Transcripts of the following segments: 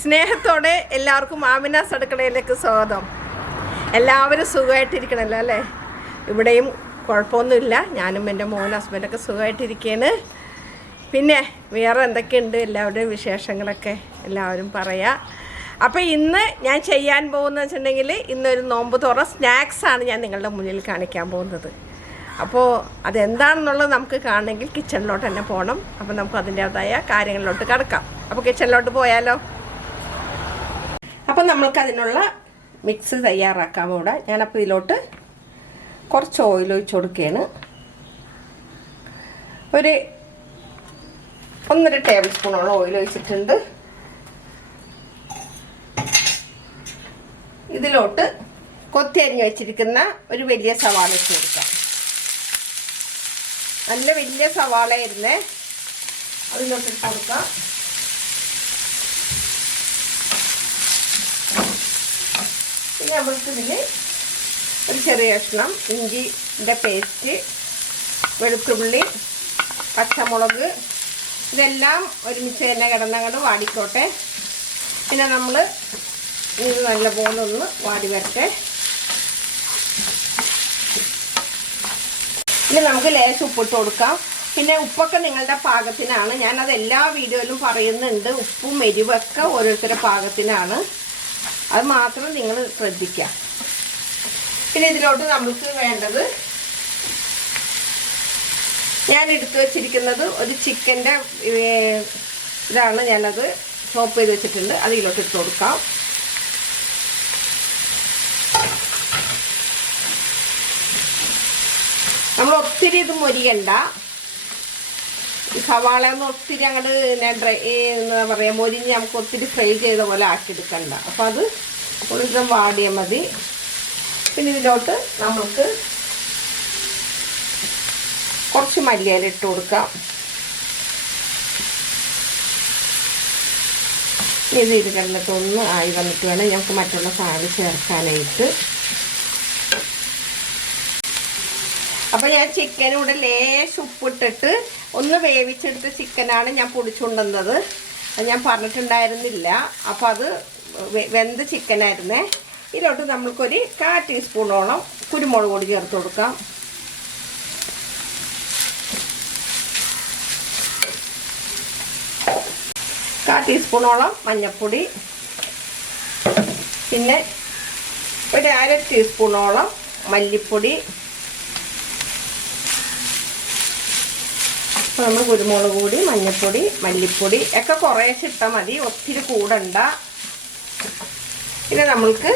സ്നേഹത്തോടെ എല്ലാവർക്കും ആമിനാസ് അടുക്കളയിലേക്ക് സ്വാഗതം. എല്ലാവരും സുഖമായിട്ടിരിക്കണമല്ലോ അല്ലേ? ഇവിടെയും കുഴപ്പമൊന്നുമില്ല. ഞാനും എൻ്റെ മോനും ഹസ്ബൻഡൊക്കെ സുഖമായിട്ടിരിക്കുകയാണ്. പിന്നെ വേറെ എന്തൊക്കെയുണ്ട് എല്ലാവരുടെയും വിശേഷങ്ങളൊക്കെ എല്ലാവരും പറയാം. അപ്പോൾ ഇന്ന് ഞാൻ ചെയ്യാൻ പോകുന്നത് വെച്ചിട്ടുണ്ടെങ്കിൽ ഇന്നൊരു നോമ്പ് തുറ സ്നാക്സാണ് ഞാൻ നിങ്ങളുടെ മുന്നിൽ കാണിക്കാൻ പോകുന്നത്. അപ്പോൾ അതെന്താണെന്നുള്ളത് നമുക്ക് കാണണമെങ്കിൽ കിച്ചണിലോട്ട് തന്നെ പോകണം. അപ്പോൾ നമുക്ക് അതിൻ്റേതായ കാര്യങ്ങളിലോട്ട് കിടക്കാം. അപ്പോൾ കിച്ചണിലോട്ട് പോയാലോ? അപ്പം നമ്മൾക്ക് അതിനുള്ള മിക്സ് തയ്യാറാക്കാം. ഇവിടെ ഞാനപ്പോൾ ഇതിലോട്ട് കുറച്ച് ഓയിൽ ഒഴിച്ച് കൊടുക്കുകയാണ്. ഒരു 1.5 ടേബിൾ സ്പൂണോളം ഓയിൽ ഒഴിച്ചിട്ടുണ്ട്. ഇതിലോട്ട് കൊത്തി അരിഞ്ഞ് വെച്ചിരിക്കുന്ന ഒരു വലിയ സവാള ഇട്ട് കൊടുക്കാം. നല്ല വലിയ സവാളയായിരുന്നേ, അതിലോട്ട് ഇട്ട് കൊടുക്കാം. പിന്നെ നമ്മൾക്ക് ഇതിൽ ഒരു ചെറിയ കഷ്ണം ഇഞ്ചിൻ്റെ പേസ്റ്റ്, വെളുത്തുള്ളി, പച്ചമുളക് ഇതെല്ലാം ഒരുമിച്ച് തന്നെ കിടന്നങ്ങോട്ട് വാടിക്കോട്ടെ. പിന്നെ നമ്മൾ ഇത് നല്ലപോലെ ഒന്ന് വാടി വരട്ടെ. ഇനി നമുക്ക് ലേശം ഉപ്പിട്ട് കൊടുക്കാം. പിന്നെ ഉപ്പൊക്കെ നിങ്ങളുടെ പാകത്തിനാണ്. ഞാനത് എല്ലാ വീഡിയോയിലും പറയുന്നുണ്ട്. ഉപ്പും എരിവൊക്കെ ഓരോരുത്തരുടെ പാകത്തിനാണ്. അത് മാത്രം നിങ്ങൾ ശ്രദ്ധിക്കുക. പിന്നെ ഇതിലോട്ട് നമുക്ക് വേണ്ടത്, ഞാൻ എടുത്തു വച്ചിരിക്കുന്നത് ഒരു ചിക്കൻ്റെ ഇതാണ്. ഞാനത് ചോപ്പ് ചെയ്ത് വെച്ചിട്ടുണ്ട്. അത് ഇതിലോട്ട് ഇട്ട് കൊടുക്കാം. നമ്മൾ ഒത്തിരി ഇത് മൊരിയണ്ട. ഈ സവാളയൊന്നും ഒത്തിരി അങ്ങോട്ട് എന്താ പറയുക, മൊരിഞ്ഞ് നമുക്ക് ഒത്തിരി ഫ്രൈ ചെയ്ത പോലെ ആക്കിയെടുക്കണ്ട. അപ്പം അത് ഒരു വാടിയാൽ മതി. പിന്നെ ഇതിലോട്ട് നമുക്ക് കുറച്ച് മല്ലിയില ഇട്ട് കൊടുക്കാം. ഇത് കിടന്നിട്ടൊന്ന് ആയി വന്നിട്ട് വേണം ഞങ്ങൾക്ക് മറ്റുള്ള സാധനം ചേർക്കാനായിട്ട്. അപ്പോൾ ഞാൻ ചിക്കനൂടെ ലേശം ഉപ്പിട്ടിട്ട് ഒന്ന് വേവിച്ചെടുത്ത ചിക്കനാണ് ഞാൻ പൊടിച്ചുകൊണ്ടുവന്നത്. അത് ഞാൻ പറഞ്ഞിട്ടുണ്ടായിരുന്നില്ല. അപ്പോൾ അത് വെന്ത ചിക്കനായിരുന്നേ. ഇതിലോട്ട് നമ്മൾക്കൊരു 1/4 ടീസ്പൂണോളം കുരുമുളക് പൊടി ചേർത്ത് കൊടുക്കാം. കാൽ ടീസ്പൂണോളം മഞ്ഞൾപ്പൊടി, പിന്നെ ഒരു 1/2 ടീസ്പൂണോളം മല്ലിപ്പൊടി. അപ്പോൾ നമ്മൾ കുരുമുളക് പൊടി, മഞ്ഞൾപ്പൊടി, മല്ലിപ്പൊടി ഒക്കെ കുറേശ്ശെ ഇട്ടാൽ മതി, ഒത്തിരി കൂടണ്ട. പിന്നെ നമ്മൾക്ക്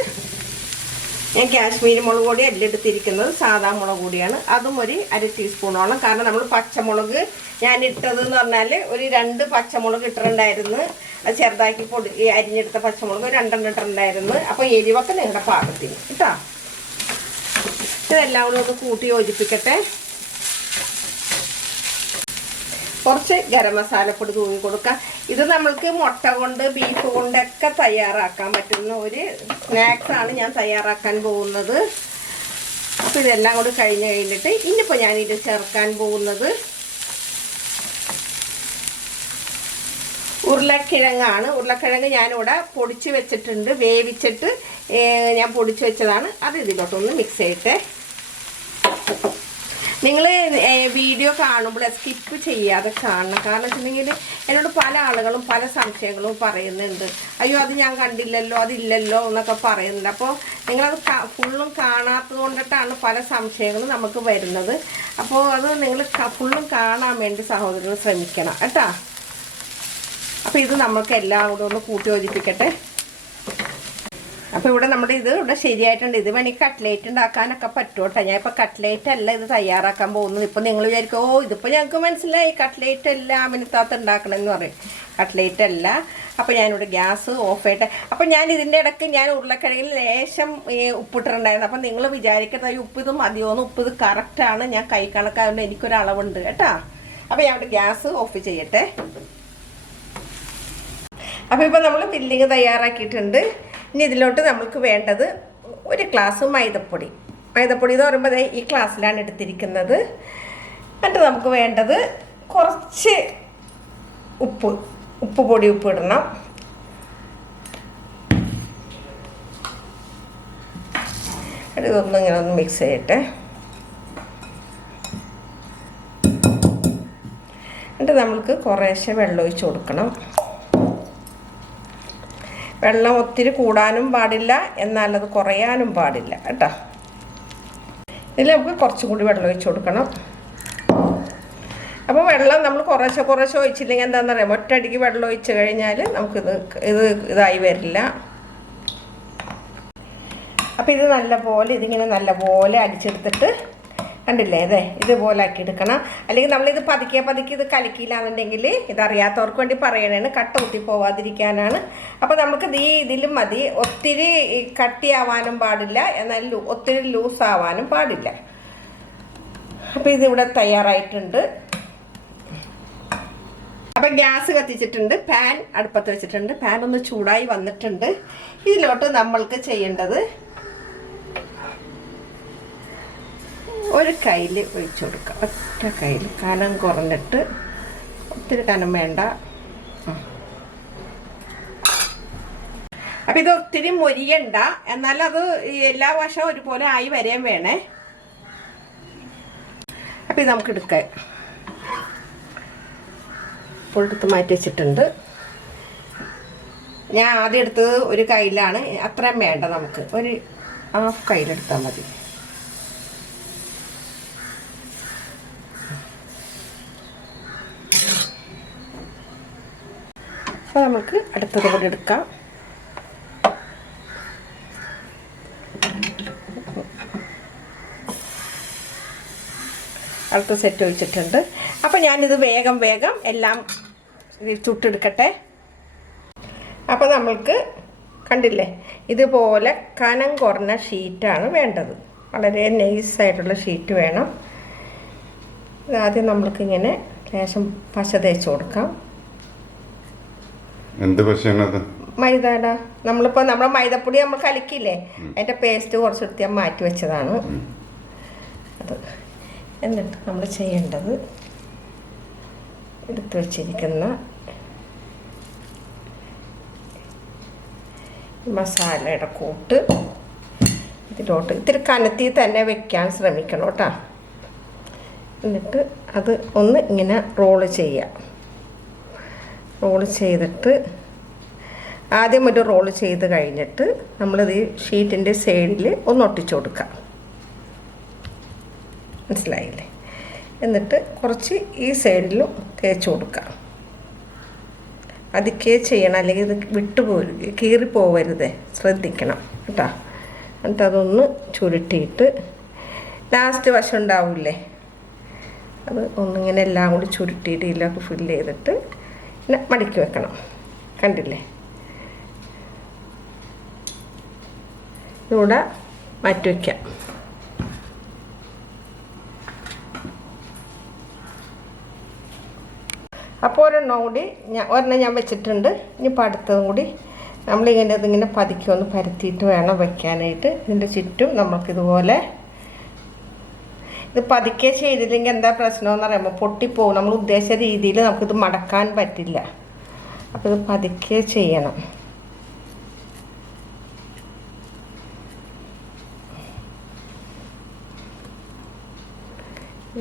ഞാൻ കാശ്മീരി മുളക് പൊടി അല്ല എടുത്തിരിക്കുന്നത്, സാധാ മുളക് പൊടിയാണ്. അതും ഒരു 1/2 ടീസ്പൂണോളം. കാരണം നമ്മൾ പച്ചമുളക് ഞാൻ ഇട്ടതെന്ന് പറഞ്ഞാൽ ഒരു 2 പച്ചമുളക് ഇട്ടിട്ടുണ്ടായിരുന്നു. അത് ചെറുതാക്കി അരിഞ്ഞെടുത്ത പച്ചമുളക് 2 ഇട്ടിട്ടുണ്ടായിരുന്നു. അപ്പോൾ എരിവൊക്കെ നിങ്ങളുടെ പാകത്തിന് കേട്ടോ. ഇതെല്ലാം കൂടെ ഒന്ന് കൂട്ടി യോജിപ്പിക്കട്ടെ. കുറച്ച് ഗരം മസാലപ്പൊടി തൂങ്ങി കൊടുക്കുക. ഇത് നമ്മൾക്ക് മുട്ട കൊണ്ട്, ബീഫ് കൊണ്ടൊക്കെ തയ്യാറാക്കാൻ പറ്റുന്ന ഒരു സ്നാക്സാണ് ഞാൻ തയ്യാറാക്കാൻ പോകുന്നത്. അപ്പോൾ ഇതെല്ലാം കൂടി കഴിഞ്ഞിട്ട് ഇനിയിപ്പോൾ ഞാനിത് ചേർക്കാൻ പോകുന്നത് ഉരുളക്കിഴങ്ങാണ്. ഉരുളക്കിഴങ്ങ് ഞാനിവിടെ പൊടിച്ച് വെച്ചിട്ടുണ്ട്, വേവിച്ചിട്ട് ഞാൻ പൊടിച്ച് വെച്ചതാണ്. അത് ഇതിലോട്ടൊന്ന് മിക്സ് ചെയ്യട്ടെ. നിങ്ങൾ വീഡിയോ കാണുമ്പോൾ സ്കിപ്പ് ചെയ്യാതെ കാണണം. കാരണം വെച്ചിട്ടുണ്ടെങ്കിൽ എന്നോട് പല ആളുകളും പല സംശയങ്ങളും പറയുന്നുണ്ട്. അയ്യോ അത് ഞാൻ കണ്ടില്ലല്ലോ, അതില്ലല്ലോ എന്നൊക്കെ പറയുന്നുണ്ട്. അപ്പോൾ നിങ്ങളത് ഫുള്ളും കാണാത്തത് കൊണ്ടിട്ടാണ് പല സംശയങ്ങളും നമുക്ക് വരുന്നത്. അപ്പോൾ അത് നിങ്ങൾ ഫുള്ളും കാണാൻ വേണ്ടി സഹോദരങ്ങൾ ശ്രമിക്കണം കേട്ടോ. അപ്പോൾ ഇത് നമുക്ക് എല്ലാം കൂടെ ഒന്ന് കൂട്ടി യോജിപ്പിക്കട്ടെ. അപ്പോൾ ഇവിടെ നമ്മുടെ ഇവിടെ ശരിയായിട്ടുണ്ട്. ഇത് വേണമെങ്കിൽ കട്ട്ലേറ്റ് ഉണ്ടാക്കാനൊക്കെ പറ്റും കേട്ടോ. ഞാൻ ഇപ്പോൾ കട്ട്ലേറ്റ് അല്ല ഇത് തയ്യാറാക്കാൻ പോകുന്നത്. ഇപ്പോൾ നിങ്ങൾ വിചാരിക്കും, ഓ ഇതിപ്പോൾ ഞങ്ങൾക്ക് മനസ്സിലായി കട്ട്ലേറ്റ് അല്ല അമിനത്താത്ത ഉണ്ടാക്കണമെന്ന് പറയും. കട്ട്ലേറ്റ് അല്ല. അപ്പോൾ ഞാനിവിടെ ഗ്യാസ് ഓഫ് ചെയ്യട്ടെ. അപ്പോൾ ഞാൻ ഇതിൻ്റെ ഇടയ്ക്ക് ഞാൻ ഉരുളക്കിഴങ്ങിൽ ലേശം ഉപ്പിട്ടിട്ടുണ്ടായിരുന്നു. അപ്പം നിങ്ങൾ വിചാരിക്കരുത് ഈ ഉപ്പ് ഇത് മതിയോന്ന്. ഉപ്പ് ഇത് കറക്റ്റാണ്. ഞാൻ കൈ കണക്കായതുകൊണ്ട് എനിക്കൊരളവുണ്ട് കേട്ടോ. അപ്പോൾ ഞാൻ ഇവിടെ ഗ്യാസ് ഓഫ് ചെയ്യട്ടെ. അപ്പോൾ ഇപ്പോൾ നമ്മൾ ഫില്ലിങ് തയ്യാറാക്കിയിട്ടുണ്ട്. ഇനി ഇതിലോട്ട് നമുക്ക് വേണ്ടത് 1 ഗ്ലാസ് മൈദപ്പൊടി. മൈദപ്പൊടി എന്ന് പറയുമ്പോൾ ഈ ഗ്ലാസ്സിലാണ് എടുത്തിരിക്കുന്നത്. എന്നിട്ട് നമുക്ക് വേണ്ടത് കുറച്ച് ഉപ്പ് പൊടി ഇടണം. ഇതൊന്നും ഇങ്ങനെ ഒന്ന് മിക്സ് ചെയ്യട്ടെ. എന്നിട്ട് നമ്മൾക്ക് കുറേശ്ശെ വെള്ളം ഒഴിച്ച് കൊടുക്കണം. വെള്ളം ഒത്തിരി കൂടാനും പാടില്ല, എന്നാലത് കുറയാനും പാടില്ല കേട്ടോ. ഇതിൽ നമുക്ക് കുറച്ചും കൂടി വെള്ളം ഒഴിച്ച് കൊടുക്കണം. അപ്പോൾ വെള്ളം നമ്മൾ കുറേശ്ശെ ഒഴിച്ചില്ലെങ്കിൽ എന്താണെന്ന് അറിയാം, ഒറ്റയടിക്ക് വെള്ളം ഒഴിച്ച് കഴിഞ്ഞാൽ നമുക്കിത് ഇതായി വരില്ല. അപ്പോൾ ഇത് ഇതിങ്ങനെ നല്ലപോലെ അടിച്ചെടുത്തിട്ട് കണ്ടില്ലേ, ഇതുപോലെ ആക്കി എടുക്കണം. അല്ലെങ്കിൽ നമ്മളിത് പതുക്കെ ഇത് കലക്കിയില്ല എന്നുണ്ടെങ്കിൽ, ഇതറിയാത്തവർക്ക് വേണ്ടി പറയണേണ്, കട്ട കുത്തി പോവാതിരിക്കാനാണ്. അപ്പോൾ നമുക്ക് ഇതിലും മതി. ഒത്തിരി കട്ടിയാവാനും പാടില്ല, എന്നാൽ ഒത്തിരി ലൂസാവാനും പാടില്ല. അപ്പോൾ ഇതിവിടെ തയ്യാറായിട്ടുണ്ട്. അപ്പം ഗ്യാസ് കത്തിച്ചിട്ടുണ്ട്, പാൻ അടുപ്പത്ത് വെച്ചിട്ടുണ്ട്. പാൻ ഒന്ന് ചൂടായി വന്നിട്ടുണ്ട്. ഇതിലോട്ട് നമ്മൾക്ക് ചെയ്യേണ്ടത് ഒരു കയ്യിൽ ഒഴിച്ചു കൊടുക്കുക. ഒറ്റ കയ്യിൽ കനം കുറഞ്ഞിട്ട്, ഒത്തിരി കനം വേണ്ട. അപ്പം ഇത് ഒത്തിരി മൊരിയണ്ട, എന്നാലത് എല്ലാ വശവും ഒരുപോലെ ആയി വരെയും വേണേ. അപ്പം ഇത് നമുക്ക് എടുക്കാം. ഇപ്പോൾ എടുത്ത് മാറ്റി വെച്ചിട്ടുണ്ട്. ഞാൻ ആദ്യം എടുത്തത് ഒരു കയ്യിലാണ്, അത്രയും വേണ്ട, നമുക്ക് ഒരു ഹാഫ് കയ്യിലെടുത്താൽ മതി. അപ്പോൾ നമുക്ക് അടുത്തത് കൂടി എടുക്കാം. അടുത്ത സെറ്റ് ഒഴിച്ചിട്ടുണ്ട്. അപ്പോൾ ഞാനിത് വേഗം എല്ലാം ചുട്ടെടുക്കട്ടെ. അപ്പോൾ നമ്മൾക്ക് കണ്ടില്ലേ, ഇതുപോലെ കനം കുറഞ്ഞ ഷീറ്റാണ് വേണ്ടത്. വളരെ നൈസായിട്ടുള്ള ഷീറ്റ് വേണം. ആദ്യം നമ്മൾക്കിങ്ങനെ ലേശം പശ തേച്ച് കൊടുക്കാം. എന്ത് പശയാണത്? മൈദാടാ. നമ്മളിപ്പോൾ നമ്മുടെ മൈദപ്പൊടി നമ്മൾ കലക്കില്ലേ, അതിൻ്റെ പേസ്റ്റ് കുറച്ചെടുത്ത് ഞാൻ മാറ്റി വെച്ചതാണ് അത്. എന്നിട്ട് നമ്മൾ ചെയ്യേണ്ടത്, എടുത്തു വച്ചിരിക്കുന്ന മസാലയുടെ കൂട്ട് ഇതിലോട്ട് ഇത്തിരി കനത്തി തന്നെ വെക്കാൻ ശ്രമിക്കണം കേട്ടോ. എന്നിട്ട് അത് ഒന്ന് ഇങ്ങനെ റോള് ചെയ്യാം. റോള് ചെയ്തിട്ട് ആദ്യം ഒരു റോള് ചെയ്ത് കഴിഞ്ഞിട്ട് നമ്മളിത് ഈ ഷീറ്റിൻ്റെ സൈഡിൽ ഒന്ന് ഒട്ടിച്ചു കൊടുക്കാം. മനസ്സിലായില്ലേ? എന്നിട്ട് കുറച്ച് ഈ സൈഡിലും തേച്ച് കൊടുക്കാം. അതിക്കേ ചെയ്യണം, അല്ലെങ്കിൽ ഇത് വിട്ടുപോരുത്, കീറിപ്പോവരുത്, ശ്രദ്ധിക്കണം കേട്ടോ. എന്നിട്ട് അതൊന്ന് ചുരുട്ടിയിട്ട് ലാസ്റ്റ് വശം ഉണ്ടാവില്ലേ, അത് ഒന്നിങ്ങനെ എല്ലാം കൂടി ചുരുട്ടിയിട്ട് ഇതിലൊക്കെ ഫില്ല് ചെയ്തിട്ട് പിന്നെ മടക്കി വെക്കണം. കണ്ടില്ലേ? ഇവിടെ മാറ്റി വയ്ക്കാം. അപ്പോൾ ഒരെണ്ണം ഞാൻ വെച്ചിട്ടുണ്ട്. ഇനിയിപ്പോൾ അടുത്തതും കൂടി ഇതിങ്ങനെ പതുക്കി ഒന്ന് പരത്തിയിട്ട് വേണം വെക്കാനായിട്ട്. ഇതിൻ്റെ ചുറ്റും നമുക്കിതുപോലെ, ഇത് പതുക്കെ ചെയ്തില്ലെങ്കിൽ എന്താ പ്രശ്നമെന്ന് പറയുമ്പോൾ പൊട്ടിപ്പോകും. നമ്മൾ ഉദ്ദേശിച്ച രീതിയിൽ നമുക്കിത് മടക്കാൻ പറ്റില്ല. അപ്പോൾ ഇത് പതുക്കെ ചെയ്യണം.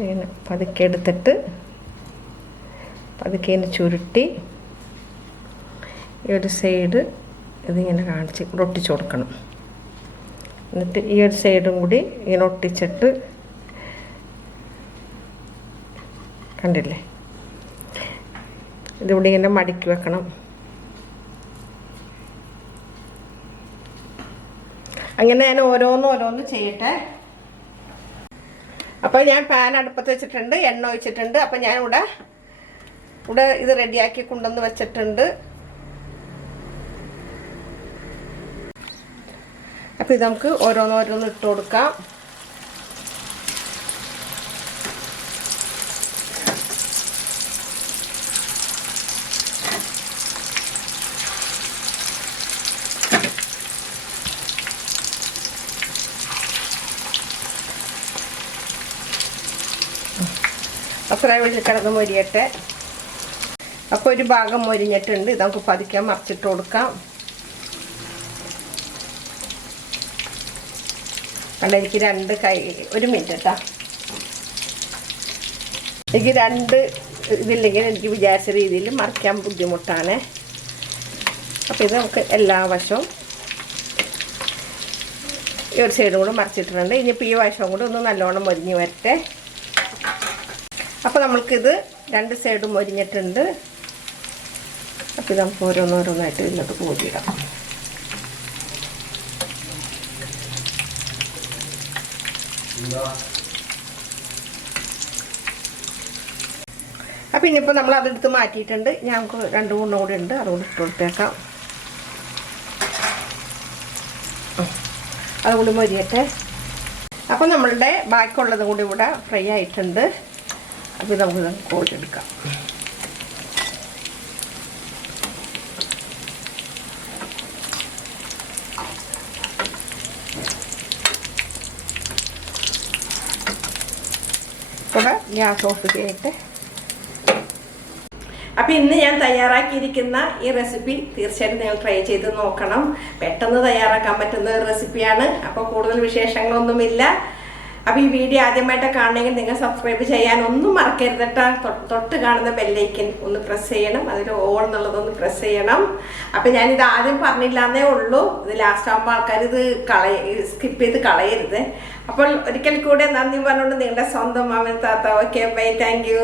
ഇങ്ങനെ പതുക്കെ എടുത്തിട്ട് പതുക്കെ ചുരുട്ടി ഈ ഒരു സൈഡ് ഇതിങ്ങനെ ഒട്ടിച്ചു കൊടുക്കണം. എന്നിട്ട് ഈ ഒരു സൈഡും കൂടി ഇങ്ങനെ ഒട്ടിച്ചിട്ട്, കണ്ടില്ലേ, ഇതിവിടെ ഇങ്ങനെ മടക്കി വെക്കണം. അങ്ങനെ ഞാൻ ഓരോന്ന് ചെയ്യട്ടെ. അപ്പോൾ ഞാൻ പാൻ അടുപ്പത്ത് വെച്ചിട്ടുണ്ട്, എണ്ണ ഒഴിച്ചിട്ടുണ്ട്. അപ്പോൾ ഞാൻ ഇവിടെ ഇത് റെഡിയാക്കി കൊണ്ടുവന്ന് വെച്ചിട്ടുണ്ട്. അപ്പോൾ ഇത് നമുക്ക് ഓരോന്ന് ഇട്ട് കൊടുക്കാം. അത്ര വെള്ളിൽ കിടന്ന് മൊരിയട്ടെ. അപ്പോൾ ഒരു ഭാഗം മൊരിഞ്ഞിട്ടുണ്ട്. ഇത് നമുക്ക് പതുക്കെ മറിച്ചിട്ട് കൊടുക്കാം. കണ്ട എനിക്ക് 2 കൈ, ഒരു മിനിറ്റ് കേട്ടോ, എനിക്ക് 2 ഇതില്ലെങ്കിൽ എനിക്ക് വിചാരിച്ച രീതിയിൽ മറിക്കാൻ ബുദ്ധിമുട്ടാണ്. അപ്പോൾ ഇത് നമുക്ക് എല്ലാ വശവും ഈ ഒരു സൈഡും കൂടെ മറിച്ചിട്ടിട്ടുണ്ട്. ഇനിയിപ്പോൾ ഈ വശവും കൂടെ ഒന്ന് നല്ലോണം മൊരിഞ്ഞ് വരട്ടെ. അപ്പോൾ നമ്മൾക്കിത് 2 സൈഡും മൊരിഞ്ഞിട്ടുണ്ട്. അപ്പോൾ ഇത് നമുക്ക് ഓരോന്നോരോന്നായിട്ട് ഇതിനകത്ത് കോരിയിടാം. അപ്പോൾ ഇനിയിപ്പോൾ നമ്മൾ അതെടുത്ത് മാറ്റിയിട്ടുണ്ട്. ഞങ്ങൾക്ക് 2 കൂടെ ഉണ്ട്, അതുകൊണ്ട് ഇട്ട് കൊടുത്തേക്കാം. അതുകൊണ്ട് മൊരിയട്ടെ. അപ്പോൾ നമ്മളുടെ ബാക്കിയുള്ളതും കൂടി ഇവിടെ ഫ്രൈ ആയിട്ടുണ്ട്. അപ്പോൾ നമുക്ക് കോരിയെടുക്കാം. ഇവിടെ ഗ്യാസ് ഓഫ് ചെയ്തിട്ട്, അപ്പോൾ ഇന്ന് ഞാൻ തയ്യാറാക്കിയിരിക്കുന്ന ഈ റെസിപ്പി തീർച്ചയായിട്ടും നിങ്ങൾ ട്രൈ ചെയ്ത് നോക്കണം. പെട്ടെന്ന് തയ്യാറാക്കാൻ പറ്റുന്ന ഒരു റെസിപ്പിയാണ്. അപ്പോൾ കൂടുതൽ വിശേഷങ്ങളൊന്നുമില്ല. അപ്പോൾ ഈ വീഡിയോ ആദ്യമായിട്ട് കാണണമെങ്കിൽ നിങ്ങൾ സബ്സ്ക്രൈബ് ചെയ്യാനൊന്നും മറക്കരുത് കേട്ടോ. തൊട്ട് കാണുന്ന ബെല്ലൈക്കൻ ഒന്ന് പ്രസ് ചെയ്യണം, അതിൽ ഓൾ എന്നുള്ളതൊന്ന് പ്രസ് ചെയ്യണം. അപ്പോൾ ഞാനിത് ആദ്യം പറഞ്ഞില്ലാന്നേ ഉള്ളൂ. ഇത് ലാസ്റ്റ് ആകുമ്പോൾ ആൾക്കാർ ഇത് സ്കിപ്പ് ചെയ്ത് കളയരുത്. അപ്പോൾ ഒരിക്കൽ കൂടെ നന്ദി പറഞ്ഞുകൊണ്ട് നിങ്ങളുടെ സ്വന്തം മാമൻ താത്ത. Okay, bye, thank U.